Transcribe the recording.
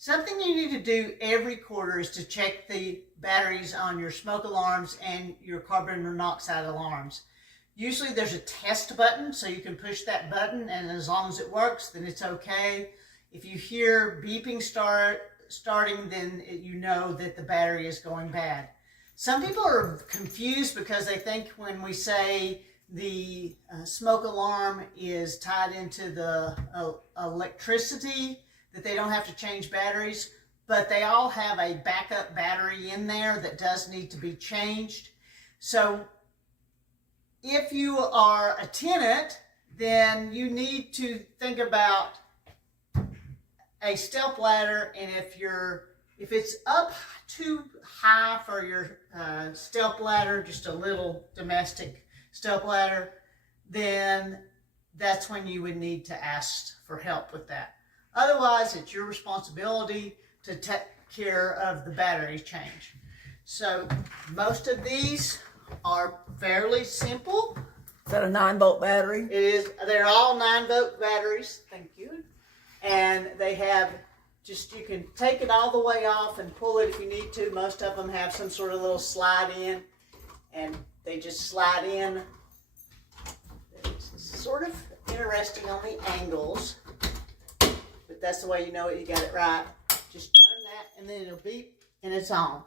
Something you need to do every quarter is to check the batteries on your smoke alarms and your carbon monoxide alarms. Usually there's a test button, so you can push that button, and as long as it works, then it's okay. If you hear beeping starting, then you know that the battery is going bad. Some people are confused because they think when we say the smoke alarm is tied into the electricity, that they don't have to change batteries, but they all have a backup battery in there that does need to be changed. So if you are a tenant, then you need to think about a step ladder, and if it's up too high for your step ladder, just a little domestic step ladder, then that's when you would need to ask for help with that. Otherwise, it's your responsibility to take care of the battery change. So most of these are fairly simple. Is that a 9-volt battery? It is. They're all 9-volt batteries. Thank you. And they have you can take it all the way off and pull it if you need to. Most of them have some sort of little slide in, and they just slide in. It's sort of interesting on the angles, but that's the way you know it, you got it right. Just turn that and then it'll beep and it's on.